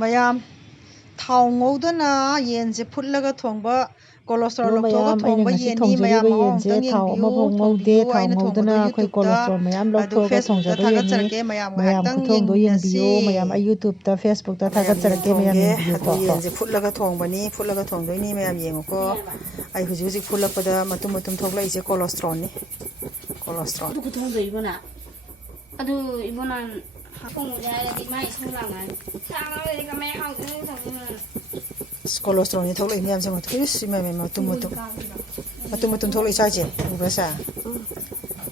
mayam thau ngौदना yense phutlaga thongba cholesterol loktoga thongba yeni mayam mahong tang yengbiu thongbiu aina thongba youtube da facebook da thagat charake mayam tang yengnasi mayam youtube da facebook da thagat charake mayam yengbiu ko yense phutlaga thongbani phutlaga thongdoini mayam yenguko ai huji huji phulapada matum matum thogla ise cholesterol ni cholesterol adu thongdo ibona adu ibona hapong ya di mai sulangan sama le ka mai hang cholesterol ni thogla ni am jang this matum matum thogla isaje ubasa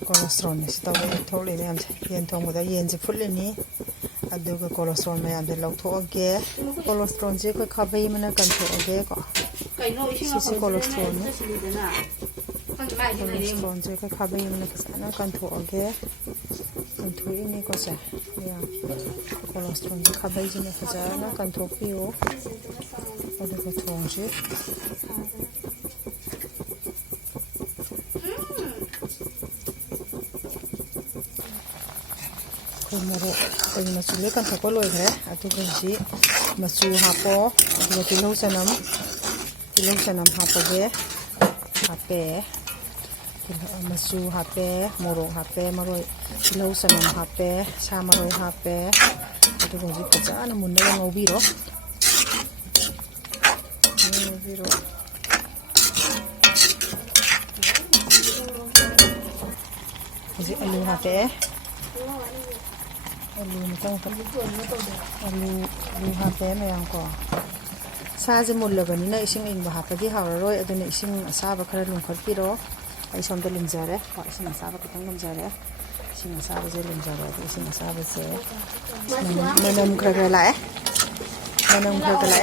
cholesterol ni thogla ni am yen thongda yense phulni aduga cholesterol mayam de loktoge cholesterol je ko khabai mana kan thoge ko sisi cholesterol ni cholesterol je ko khabai mana kasana kan thoge kan thui ni ko sa ya cholesterol je khabai je ne kasana kan thokio aduga thongje moro ko machu le kan thako loi khare atu kan ji machu hapo atu tilou sanam hapoge hape machu hape moro hape maroi tilou sanam hape sa maroi hape atu kan ji pachana munna ngobiro ji alu hape alu mitang alu hape mayang ko sa je mullagani na ising ingba hapagi hawroi aduna ising asaba khara lungkhar piro ai somda lumjare ko ising asaba kitang lumjare ising asaba je lumjare ising asaba je manam khara lae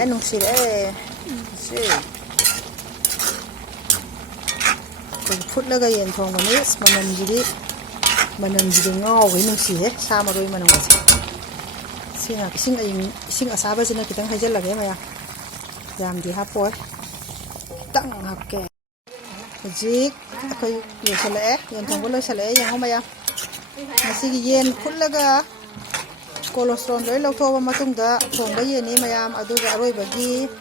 nungsire si ko phutlaga yen thongani manam jidi ngau wi nungsi he sa maroi manam ga ising asaba jina kitang hajal lage maya yam di hapoi tang hakke jik akai yosale yen thongbo losale yang maya ngasi gi yen phutlaga cholesterol loi loktoba matungda thongba yeni mayam aduga aroibagi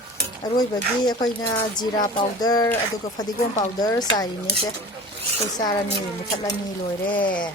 akoina jira powder aduga fadigom powder sai ni se ko sarani muthalani loire